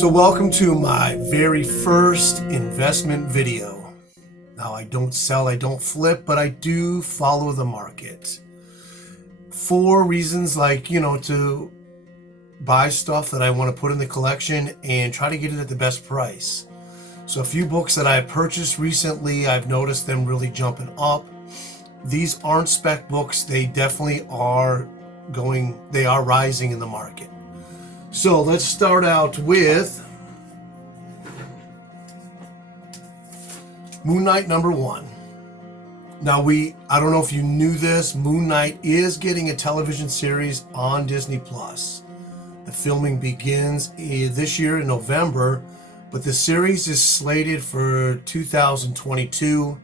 So welcome to my very first investment video. Now I don't sell, I don't flip, but I do follow the market. For reasons like, to buy stuff that I want to put in the collection and try to get it at the best price. So a few books that I purchased recently, I've noticed them really jumping up. These aren't spec books, they definitely are rising in the market. So let's start out with Moon Knight #1. Now I don't know if you knew this, Moon Knight is getting a television series on Disney+. The filming begins this year in November, but the series is slated for 2022.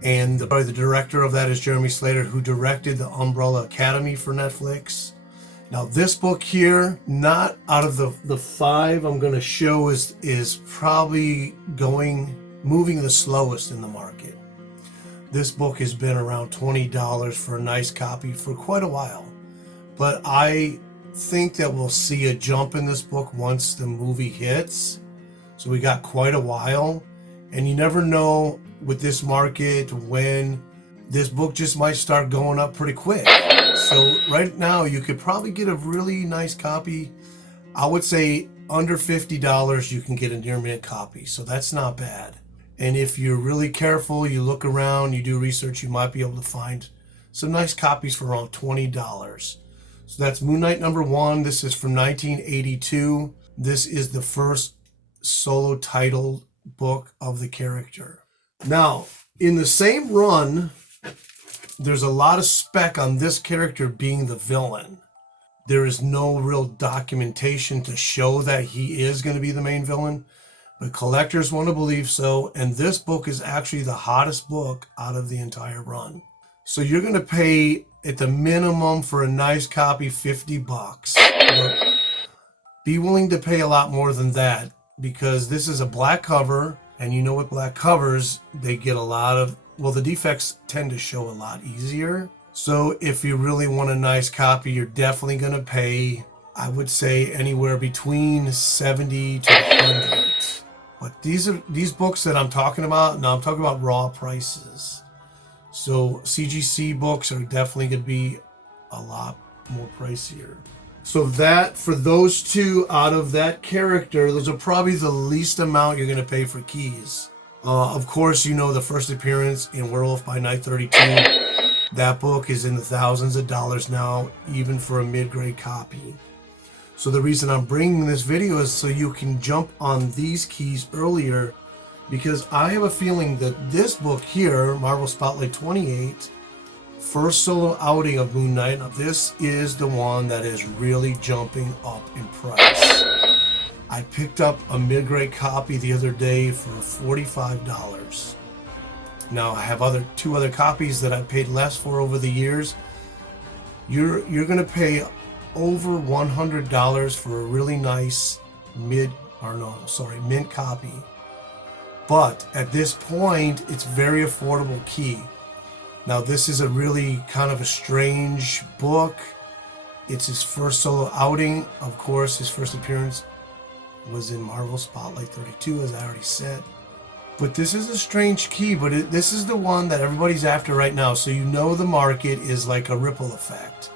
And the director of that is Jeremy Slater, who directed The Umbrella Academy for Netflix. Now this book here, not out of the five I'm going to show, is probably moving the slowest in the market. This book has been around $20 for a nice copy for quite a while. But I think that we'll see a jump in this book once the movie hits. So we got quite a while. And you never know with this market when this book just might start going up pretty quick. So right now you could probably get a really nice copy. I would say under $50 you can get a near mint copy. So that's not bad. And if you're really careful, you look around, you do research, you might be able to find some nice copies for around $20. So that's Moon Knight #1. This is from 1982. This is the first solo titled book of the character. Now, in the same run, there's a lot of spec on this character being the villain. There is no real documentation to show that he is going to be the main villain, but collectors want to believe so, and this book is actually the hottest book out of the entire run. So you're going to pay, at the minimum for a nice copy, $50. But be willing to pay a lot more than that, because this is a black cover, and you know with black covers, they get a lot of, the defects tend to show a lot easier. So if you really want a nice copy, you're definitely going to pay, I would say, anywhere between $70 to $100. But these books that I'm talking about, now I'm talking about raw prices. So CGC books are definitely going to be a lot more pricier. So that, for those two out of that character, those are probably the least amount you're going to pay for keys. Of course, the first appearance in Werewolf by Night 32. That book is in the thousands of dollars now, even for a mid-grade copy. So the reason I'm bringing this video is so you can jump on these keys earlier, because I have a feeling that this book here, Marvel Spotlight 28, first solo outing of Moon Knight, this is the one that is really jumping up in price. I picked up a mid-grade copy the other day for $45. Now I have two other copies that I paid less for over the years. You're going to pay over $100 for a really nice mint copy. But at this point, it's very affordable key. Now this is a really kind of a strange book. It's his first solo outing. Of course, his first appearance was in Marvel Spotlight 32, as I already said. But this is a strange key, but this is the one that everybody's after right now. So the market is like a ripple effect.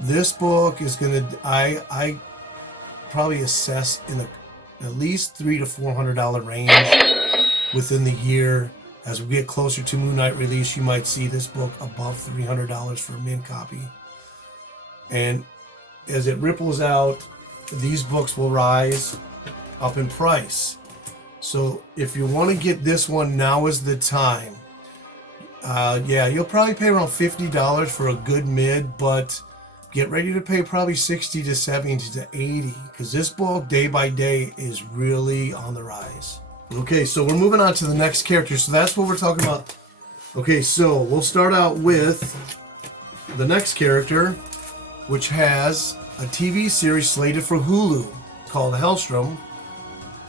This book is going to, I probably assess in at least $300 to $400 range within the year. As we get closer to Moon Knight release, you might see this book above $300 for a mint copy. And as it ripples out, these books will rise up in price. So if you want to get this one, now is the time. You'll probably pay around $50 for a good mid, but get ready to pay probably $60 to $70 to $80, because this book, day by day, is really on the rise. Okay, so we're moving on to the next character. So that's what we're talking about. Okay, so we'll start out with the next character, which has a TV series slated for Hulu called Helstrom,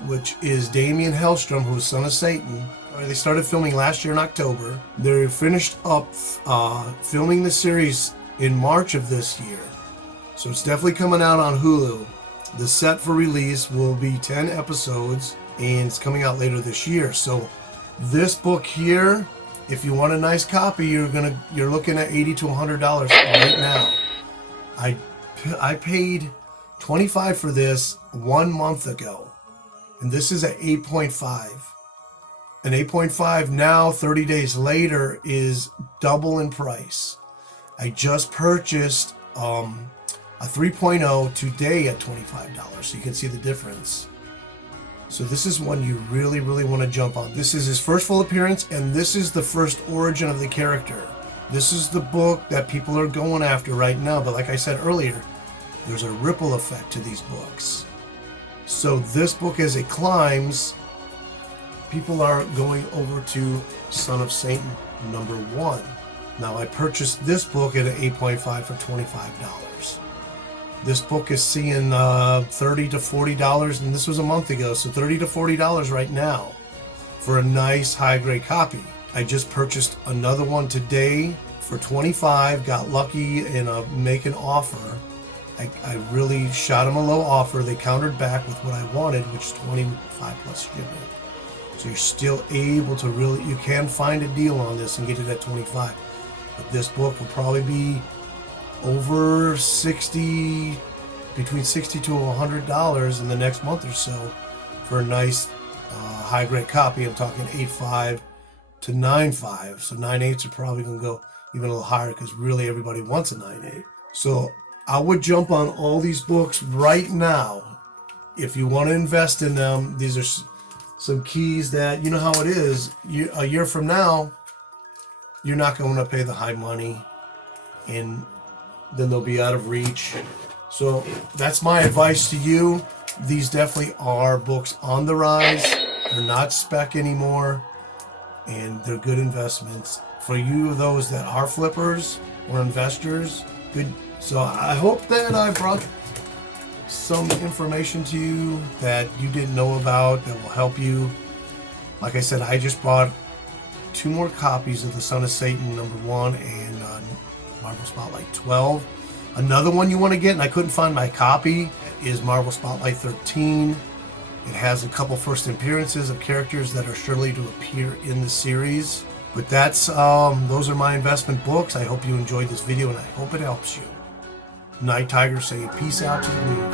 which is Damien Helstrom, who's son of Satan. They started filming last year in October. They finished up filming the series in March of this year. So it's definitely coming out on Hulu. The set for release will be 10 episodes, and it's coming out later this year. So this book here, if you want a nice copy, you're looking at $80 to $100 right now. I paid $25 for this 1 month ago, and this is at 8.5. An 8.5 now, 30 days later, is double in price. I just purchased a 3.0 today at $25, so you can see the difference. So this is one you really, really want to jump on. This is his first full appearance, and this is the first origin of the character. This is the book that people are going after right now, but like I said earlier, there's a ripple effect to these books. So this book, as it climbs, people are going over to Son of Satan #1. Now, I purchased this book at an 8.5 for $25. This book is seeing $30 to $40, and this was a month ago, so $30 to $40 right now for a nice high-grade copy. I just purchased another one today for $25, got lucky in make an offer. I really shot them a low offer. They countered back with what I wanted, which is $25 plus shipping. So you're still able to you can find a deal on this and get it at $25. But this book will probably be over $60, between $60 to $100 in the next month or so for a nice high-grade copy. I'm talking 8.5 to 9.5. So 9.8s are probably going to go even a little higher because really everybody wants a 9.8. So I would jump on all these books right now if you want to invest in them. These are some keys that, you know how it is. A year from now, you're not going to pay the high money, and then they'll be out of reach. So that's my advice to you. These definitely are books on the rise. They're not spec anymore, and they're good investments. For you, those that are flippers or investors, good. So I hope that I brought some information to you that you didn't know about that will help you. Like I said, I just bought 2 more copies of the Son of Satan #1 and Marvel Spotlight 12. Another one you want to get, and I couldn't find my copy, is Marvel Spotlight 13. It has a couple first appearances of characters that are surely to appear in the series. But that's those are my investment books. I hope you enjoyed this video, and I hope it helps you. Nighttiger saying peace out to the moon.